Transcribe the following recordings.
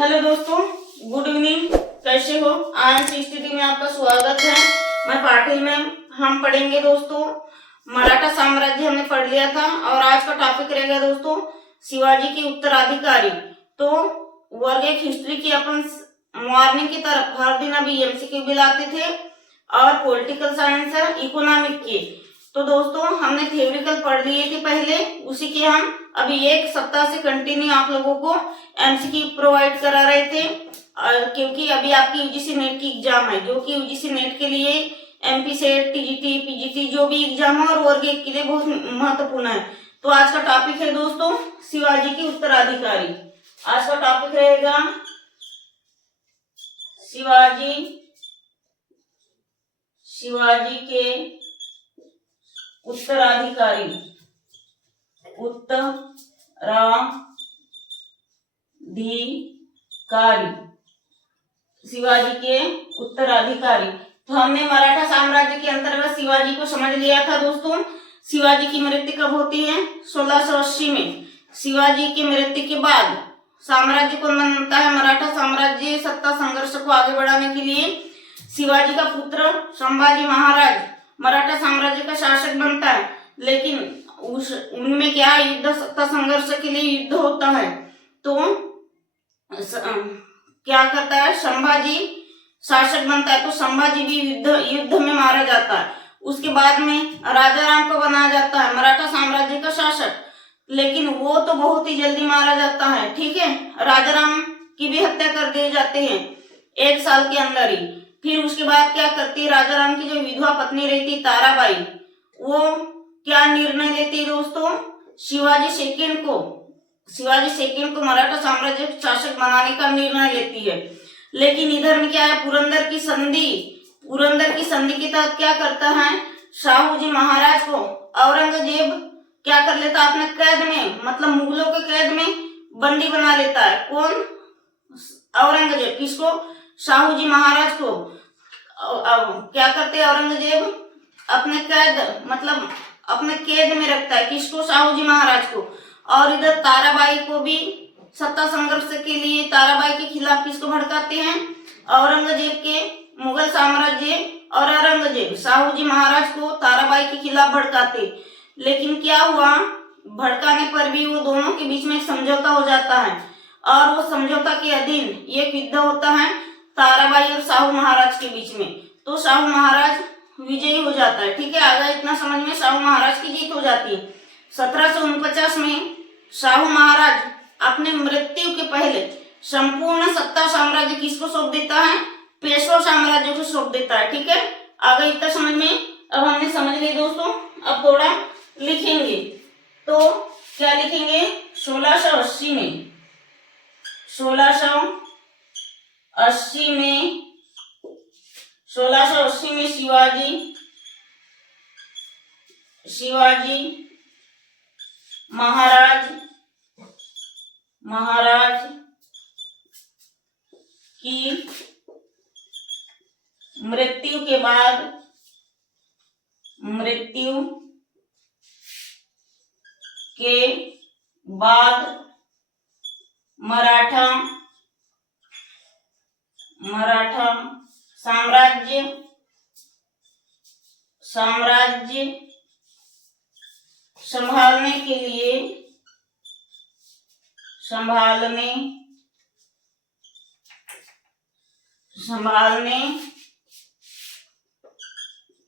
Hello दोस्तों, good evening. कैसे हो? आज की स्थिति में आपका स्वागत है। मैं पाटिल मैम। हम पढ़ेंगे दोस्तों मराठा साम्राज्य, हमने पढ़ लिया था और आज का टॉपिक रहेगा दोस्तों शिवाजी की उत्तराधिकारी। तो वर्ग एक हिस्ट्री की अपन मॉर्निंग की तरफ हर दिन अभी एमसीक्यू भी लाते थे और पॉलिटिकल साइंस है, इकोनॉमिक के। तो दोस्तों हमने थ्योरिकल पढ़ लिए थे पहले, उसी के हम अभी एक सप्ताह से कंटिन्यू आप लोगों को एमसीक्यू प्रोवाइड करा रहे थे। क्योंकि अभी आपकी यूजीसी नेट की एग्जाम है, जो कि यूजीसी नेट के लिए एमपी सेट, टीजीटी, पीजीटी जो भी एग्जाम है और वर्ग एक के लिए बहुत महत्वपूर्ण है। तो आज का टॉपिक है दोस्तों शिवाजी की उत्तराधिकारी। आज का टॉपिक रहेगा शिवाजी के उत्तराधिकारी। शिवाजी के उत्तराधिकारी। तो हमने मराठा साम्राज्य के अंतर्गत शिवाजी को समझ लिया था दोस्तों। शिवाजी की मृत्यु कब होती है? 1680 में। शिवाजी की मृत्यु के बाद साम्राज्य कौन बनता है? मराठा साम्राज्य सत्ता संघर्ष को आगे बढ़ाने के लिए शिवाजी का पुत्र संभाजी महाराज मराठा साम्राज्य का शासक बनता है। लेकिन उनमें क्या युद्ध, सत्ता संघर्ष के लिए युद्ध होता है। तो क्या करता है? संभाजी शासक बनता है, तो संभाजी भी युद्ध में मारा जाता है। उसके बाद में राजा राम को बनाया जाता है मराठा साम्राज्य का शासक, लेकिन वो तो बहुत ही जल्दी मारा जाता है। ठीक है, राजा राम की भी हत्या कर दिए जाते हैं 1 साल के अंदर ही। फिर उसके बाद क्या करती है? राजा राम की जो विधवा पत्नी रहती ताराबाई, वो क्या निर्णय लेती है दोस्तों? शिवाजी सेकंड को मराठा साम्राज्य शासक बनाने का निर्णय लेती है। लेकिन इधर में क्या है? पुरंदर की संधि के तहत क्या करता है? शाहू जी महाराज को औरंगजेब क्या कर लेता है? अपने कैद में, मतलब मुगलों के कैद में बंदी बना लेता है। कौन? औरंगजेब। किसको? शाहू जी महाराज को। क्या करते हैं? औरंगजेब अपने कैद, मतलब अपने कैद में रखता है। किसको? शाहू जी महाराज को। और इधर ताराबाई को भी सत्ता संघर्ष के लिए ताराबाई के खिलाफ किसको भड़काते हैं? औरंगजेब के मुगल साम्राज्य और औरंगजेब शाहू जी महाराज को ताराबाई के खिलाफ भड़काते। लेकिन क्या हुआ? भड़काने पर भी वो दोनों के बीच में एक समझौता हो जाता है और वो समझौता के अधीन एक युद्ध होता है ताराबाई और शाहू महाराज के बीच में। तो शाहू महाराज विजयी हो जाता है। ठीक है, आगे इतना समझ में, शाहू महाराज की जीत हो जाती है। 1749 में शाहू महाराज अपने मृत्यु के पहले संपूर्ण सत्ता साम्राज्य किसको सौंप देता है? पेशवा साम्राज्य को सौंप देता है। ठीक है, आगे इतना समझ में। अब हमने समझ लिया दोस्तों, अब थोड़ा लिखेंगे। तो क्या लिखेंगे? 1680 में शिवाजी महाराज की मृत्यु के बाद मराठा साम्राज्य संभालने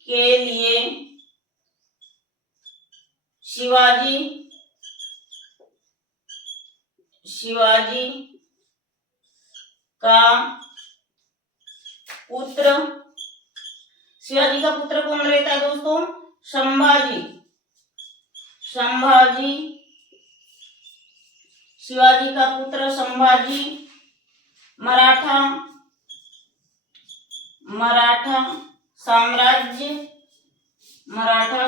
के लिए शिवाजी का पुत्र कौन रहता है दोस्तों? संभाजी। शिवाजी का पुत्र संभाजी मराठा साम्राज्य मराठा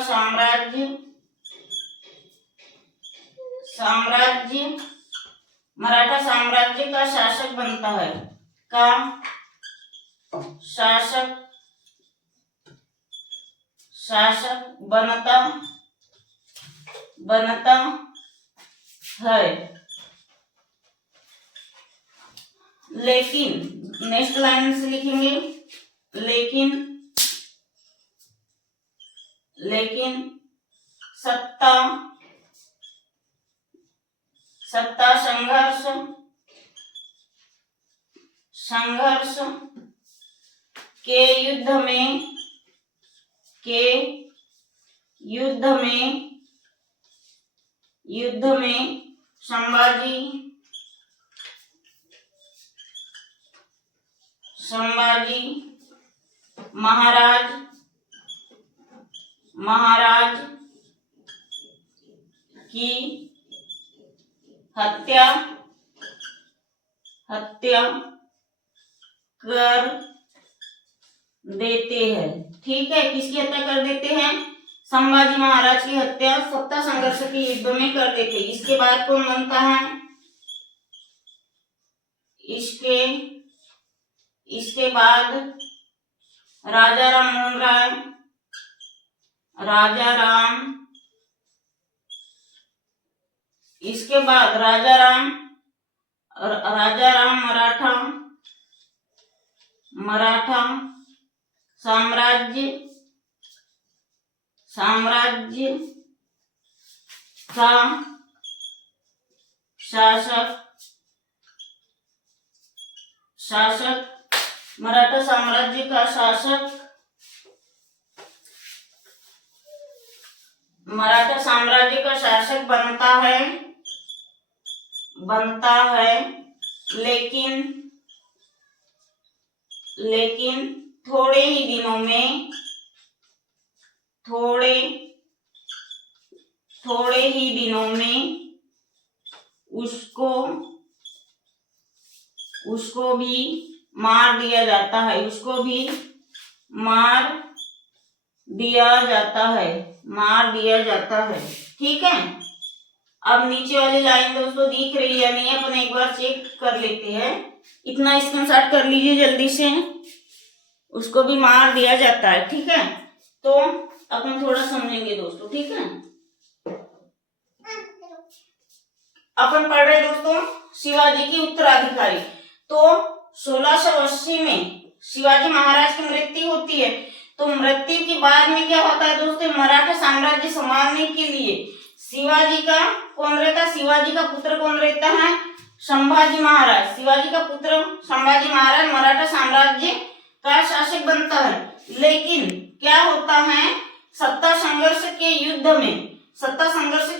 साम्राज्य का शासक बनता है। शासक बनता है। लेकिन नेक्स्ट लाइन से लिखेंगे, लेकिन सत्ता संघर्ष के युद्ध में संभाजी महाराज की हत्या कर देते हैं। ठीक है, किसकी हत्या कर देते हैं? संभाजी महाराज की हत्या सत्ता संघर्ष के युद्ध में कर देते हैं। इसके बाद कौन बनता है? इसके बाद राजा राम मोहन राय, इसके बाद राजा राम मराठा साम्राज्य का शासक मराठा साम्राज्य का शासक मराठा साम्राज्य का शासक बनता है, लेकिन थोड़े ही दिनों में उसको भी मार दिया जाता है। ठीक है, अब नीचे वाली लाइन दोस्तों दिख रही है नहीं? अपन एक बार चेक कर लेते हैं। इतना स्क्रीनशॉट कर लीजिए जल्दी से। उसको भी मार दिया जाता है। ठीक है, तो अपन थोड़ा समझेंगे दोस्तों। ठीक है, अपन पढ़ रहे दोस्तों शिवाजी की उत्तराधिकारी। तो 1680 में शिवाजी महाराज की मृत्यु होती है। तो मृत्यु के बाद में क्या होता है दोस्तों? मराठा साम्राज्य संभालने के लिए शिवाजी का कौन रहता? शिवाजी का पुत्र कौन रहता है? संभाजी महाराज। शिवाजी का पुत्र संभाजी महाराज मराठा साम्राज्य का शासक बनता है। लेकिन क्या होता है? सत्ता संघर्ष के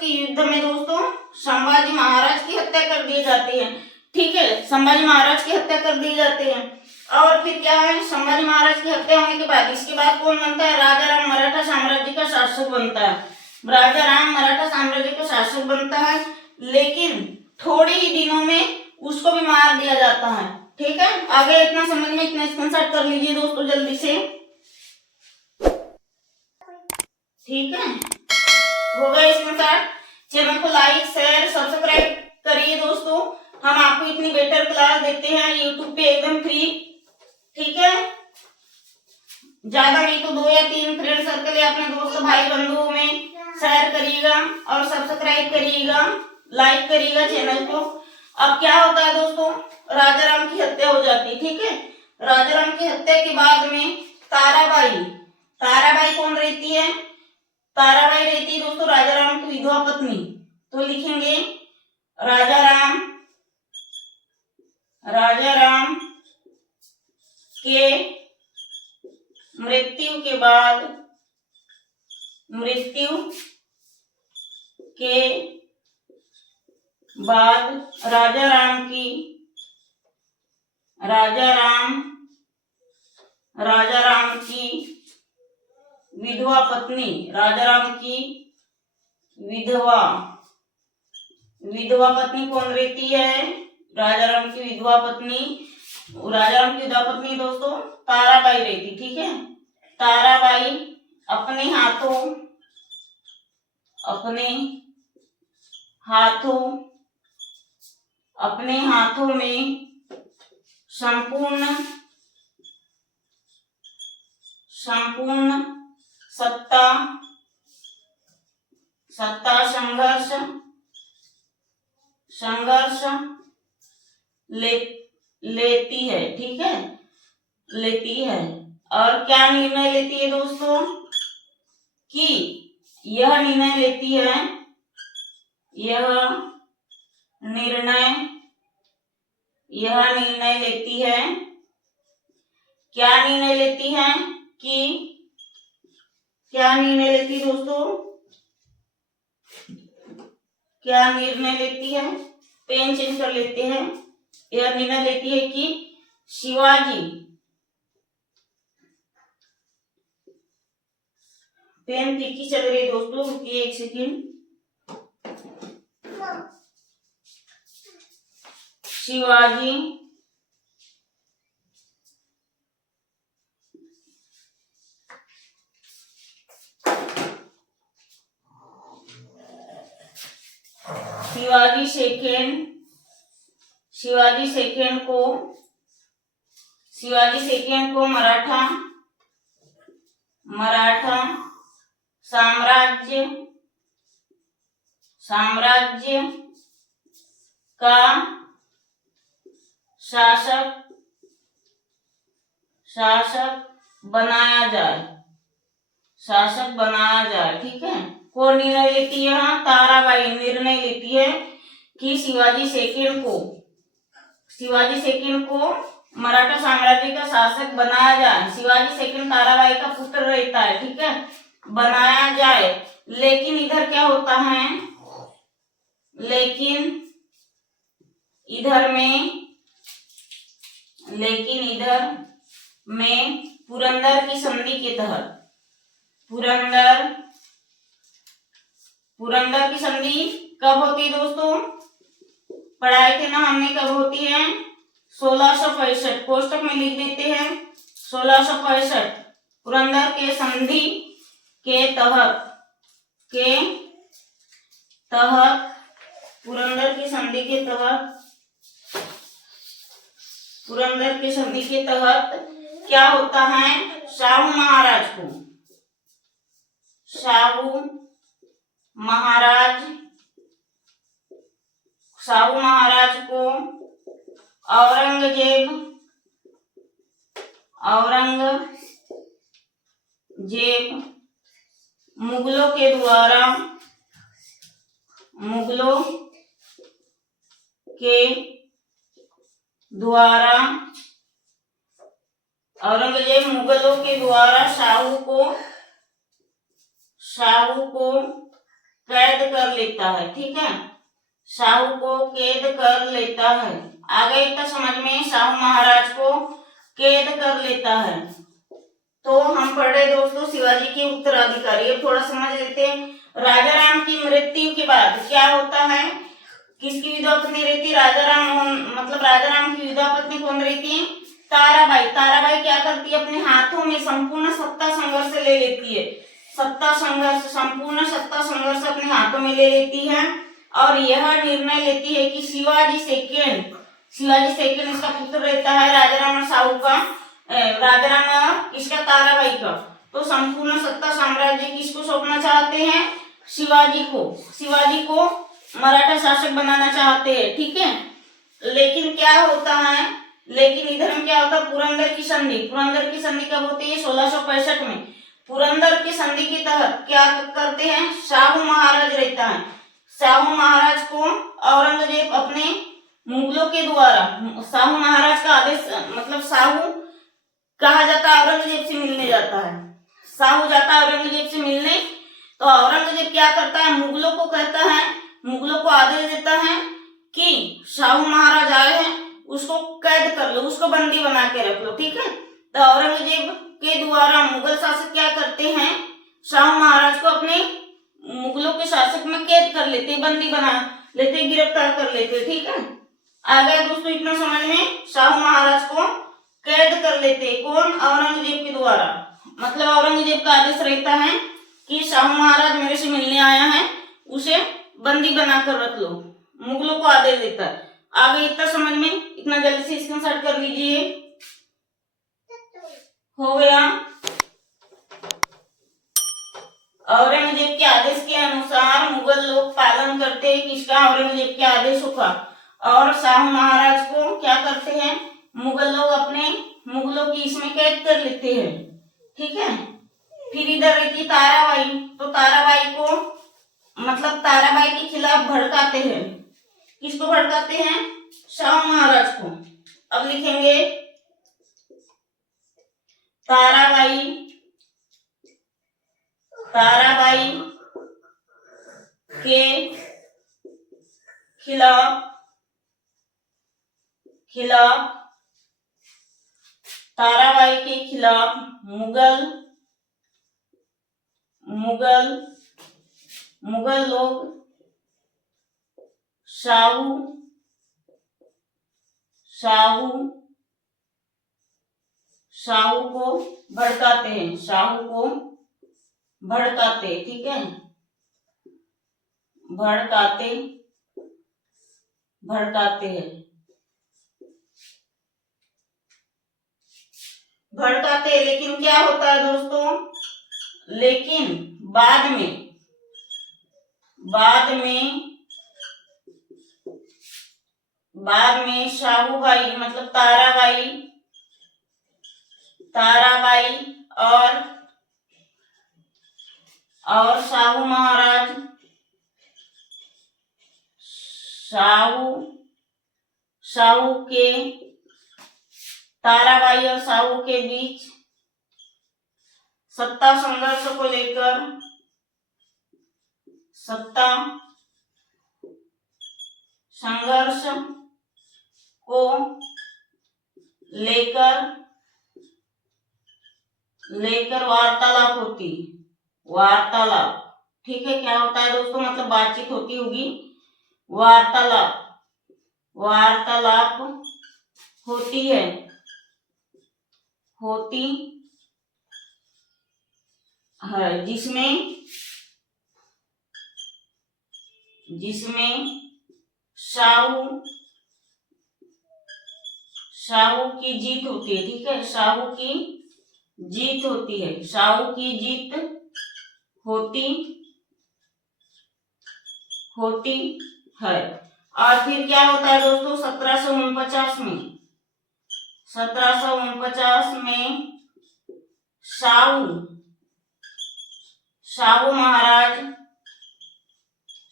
युद्ध में दोस्तों संभाजी महाराज की हत्या कर दी जाती है। ठीक है, संभाजी महाराज की हत्या कर दी जाती है। और फिर क्या है? संभाजी महाराज की हत्या होने के बाद इसके बाद कौन बनता है? राजा राम मराठा साम्राज्य का शासक बनता है। राजा राम मराठा साम्राज्य का शासक बनता है, लेकिन थोड़े ही दिनों में उसको भी मार दिया जाता है। ठीक है, आगे इतना समझ में, इतना स्क्रीनशॉट कर लीजिए दोस्तों जल्दी से। ठीक है, हो गया स्क्रीनशॉट। चैनल को लाइक शेयर सब्सक्राइब करिए दोस्तों। हम आपको इतनी बेटर क्लास देते हैं यूट्यूब पे एकदम फ्री। ठीक है, ज्यादा नहीं तो 2 या 3 फ्रेंड सर्कल या अपने दोस्त भाई बंधुओं में शेयर करिएगा और सब्सक्राइब करिएगा, लाइक करिएगा चैनल को। अब क्या होता है दोस्तों? राजा राम की हत्या हो जाती है। ठीक है, राजा राम की हत्या के बाद में ताराबाई कौन रहती है? ताराबाई रहती है दोस्तों राजा राम की विधवा पत्नी। तो लिखेंगे राजा राम के मृत्यु के बाद राजा राम की विधवा पत्नी, राजा राम की विधवा पत्नी कौन रहती है? राजा राम की विधवा पत्नी दोस्तों ताराबाई रहती। ठीक है, ताराबाई अपने हाथों में संपूर्ण सत्ता संघर्ष लेती है, ठीक है, लेती है। और क्या निर्णय लेती है दोस्तों कि यह निर्णय लेती है, यह निर्णय लेती है, क्या निर्णय लेती है कि क्या निर्णय लेती है दोस्तों, क्या निर्णय लेती है, पेन चेंज कर लेते हैं। यह निर्णय लेती है कि शिवाजी, पेन फीकी चल रही है दोस्तों, रुकिए एक सेकेंड। शिवाजी सेकेंड को मराठा साम्राज्य का शासक बनाया जाए, ठीक है। कौन निर्णय लेती है, यहाँ ताराबाई निर्णय लेती है कि शिवाजी सेकंड को मराठा साम्राज्य का शासक बनाया जाए। शिवाजी सेकंड ताराबाई का पुत्र रहता है, ठीक है, बनाया जाए। लेकिन इधर क्या होता है, लेकिन इधर में पुरंदर की संधि के तहत, पुरंदर की संधि कब होती है दोस्तों, पढ़ाए थे ना हमने, कब होती है, 1665, कोष्टक में लिख देते हैं 1665। पुरंदर के संधि के तहत पुरंदर की संधि के तहत क्या होता है, शाहू महाराज को औरंगजेब मुगलों के द्वारा औरंगजेब मुगलों के द्वारा शाहू को कैद कर लेता है, ठीक है, शाहू को कैद कर लेता है। आगे इतना समझ में, शाहू महाराज को कैद कर लेता है। तो हम पढ़ रहे दोस्तों शिवाजी के उत्तराधिकारी। अब थोड़ा समझ लेते हैं, राजा राम की मृत्यु के बाद क्या होता है, किसकी विधवा पत्नी रहती है, राजा राम की विधवा पत्नी कौन रहती है, ताराबाई क्या करती है, अपने हाथों में संपूर्ण सत्ता संघर्ष ले लेती है, संपूर्ण सत्ता संघर्ष अपने हाथों में ले लेती है। और यह निर्णय लेती है कि शिवाजी सेकेंड इसका पुत्र रहता है, इसका ताराबाई का, तो संपूर्ण सत्ता साम्राज्य किसको सौंपना चाहते हैं, शिवाजी को मराठा शासक बनाना चाहते हैं, ठीक है। लेकिन क्या होता है, लेकिन इधर में क्या होता है, पुरंदर की संधि कब होती है, 1665 में। पुरंदर की संधि के तहत क्या करते हैं, शाहू महाराज रहता है, शाहू महाराज को औरंगजेब अपने मुगलों के द्वारा, शाहू महाराज का आदेश, शाहू कहा जाता है औरंगजेब से मिलने जाता है, शाहू जाता है औरंगजेब से मिलने। तो औरंगजेब क्या करता है, मुगलों को आदेश देता है कि शाहू महाराज आए हैं, उसको कैद कर लो, उसको बंदी बना के रख लो, ठीक है। तो औरंगजेब के द्वारा मुगल शासक क्या करते हैं, शाहू महाराज को अपने मुगलों के शासक में कैद कर लेते, बंदी बना लेते, गिरफ्तार कर लेते, ठीक है। आ गया दोस्तों इतना समझ में, शाहू महाराज को कैद कर लेते, कौन, औरंगजेब के द्वारा, औरंगजेब का आदेश रहता है कि शाहू महाराज मेरे से मिलने आया है, उसे बंदी बनाकर रख लो, मुगलों को आदेश देता है। आगे इतना समझ में, इतना जल्दी से स्क्रीनशॉट कर लीजिए, हो गया। औरंगजेब के आदेश के अनुसार मुगल लोग पालन करते हैं किसका, औरंगजेब के आदेशों का, और शाहू महाराज को क्या करते हैं, मुगल लोग अपने मुगलों की इसमें कैद कर लेते हैं, ठीक है। फिर इधर रहती ताराबाई, तो ताराबाई को मतलब ताराबाई के खिलाफ भड़काते हैं। किसको भड़काते हैं? शाहू महाराज को। अब लिखेंगे ताराबाई, ताराबाई के खिलाफ ताराबाई के खिलाफ मुगल लोग शाहू को भड़काते हैं, ठीक है। भड़काते हैं, लेकिन क्या होता है दोस्तों, लेकिन बाद में शाहू भाई मतलब ताराबाई और शाहू महाराज, शाहू के ताराबाई और शाहू के बीच सत्ता संघर्ष को लेकर वार्तालाप, ठीक है। क्या होता है दोस्तों, मतलब बातचीत होती होगी, वार्तालाप होती है जिसमें शाहू की जीत होती है, ठीक है। शाहू की जीत होती है। और फिर क्या होता है दोस्तों, 1749 में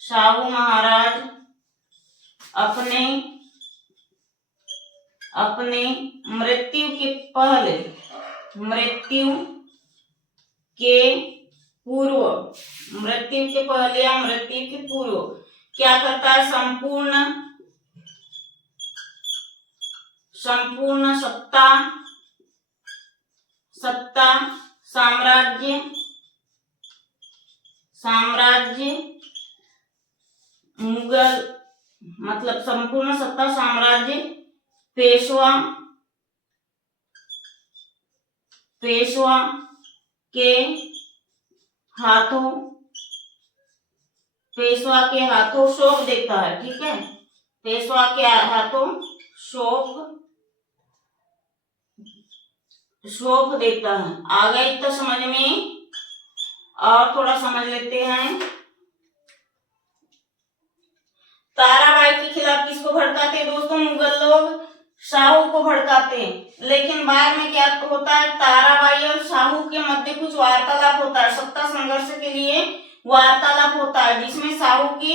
शाहू महाराज अपने मृत्यु के पहले या मृत्यु के पूर्व क्या करता है, संपूर्ण सत्ता साम्राज्य मुगल मतलब संपूर्ण सत्ता साम्राज्य पेशवा के हाथों सौंप देता है, ठीक है। पेशवा के हाथों सौंप देता है। आ गई तो समझ में, और थोड़ा समझ लेते हैं। ताराबाई के खिलाफ किसको भड़काते हैं दोस्तों, मुगल लोग शाहू को भड़काते हैं। लेकिन बाद में क्या होता है, ताराबाई और शाहू के मध्य कुछ वार्तालाप होता है, सत्ता संघर्ष के लिए वार्तालाप होता है, जिसमें शाहू की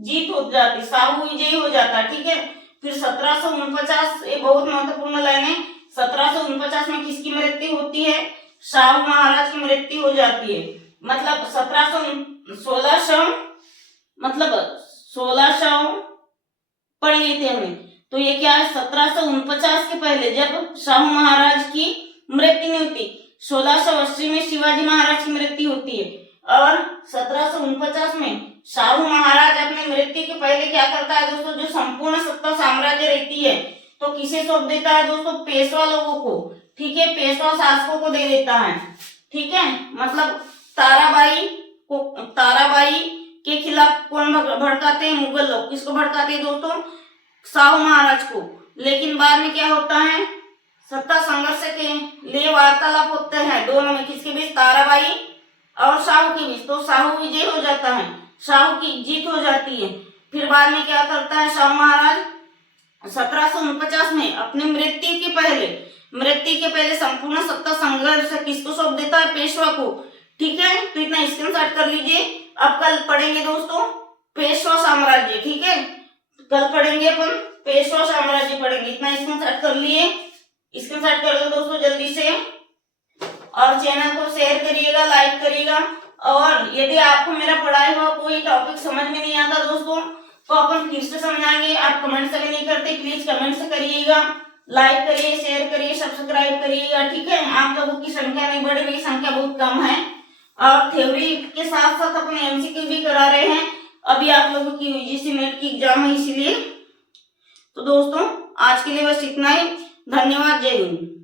जीत हो जाती, शाहू विजयी हो जाता है, ठीक है। फिर 1749, ये बहुत महत्वपूर्ण लाइन है, 1749 में किसकी मृत्यु होती है, शाहू महाराज की मृत्यु हो जाती है। मतलब 1600 पढ़ लिए थे हमने, तो ये क्या है, 1749 के पहले जब शाहू महाराज की मृत्यु नहीं होती, 1680 में शिवाजी महाराज की मृत्यु होती है, और 1749 में शाहू महाराज अपने मृत्यु के पहले क्या करता है दोस्तों, जो संपूर्ण सत्ता साम्राज्य रहती है तो किसे सौंप देता है दोस्तों, पेशवा लोगों को, ठीक है, पेशवा शासकों को दे देता है, ठीक है। मतलब ताराबाई के खिलाफ कौन भड़काते हैं, मुगल लोग। किसको भड़काते हैं दोस्तों, शाहू महाराज को। लेकिन बाद में क्या होता है, सत्ता संघर्ष के लिए वार्तालाप होते हैं दोनों में, किसके बीच, ताराबाई और शाहू के बीच। तो शाहू विजय हो जाता है, शाहू की जीत हो जाती है। फिर बाद में क्या करता है शाहू महाराज, 1749 में अपनी मृत्यु के पहले संपूर्ण सत्ता संघर्ष किसको सौंप देता है? पेशवा को। ठीक है, तो इतना स्क्रीनशॉट कर लीजिए। अब कल पढ़ेंगे दोस्तों पेशवा साम्राज्य। ठीक है, कल पढ़ेंगे अपन पेशवा साम्राज्य पढ़ेंगे। इतना स्क्रीनशॉट कर लिए, स्क्रीनशॉट कर दो दोस्तों जल्दी से, और चैनल को शेयर करिएगा, लाइक करिएगा। और यदि आपको मेरा पढ़ाई हुआ कोई टॉपिक समझ में नहीं आता दोस्तों, तो अपन फिर से समझाएंगे। आप कमेंट से भी नहीं करते, प्लीज कमेंट से करिएगा, लाइक करिए, शेयर करिए, सब्सक्राइब करिएगा। ठीक है, आप लोगों की संख्या नहीं बढ़ी, मेरी संख्या बहुत कम है। और थ्योरी के साथ साथ अपने एमसीक्यू भी करा रहे हैं। अभी आप लोगों की यूजीसी नेट की एग्जाम है, इसीलिए। तो दोस्तों आज के लिए बस इतना ही। धन्यवाद, जय हिंद।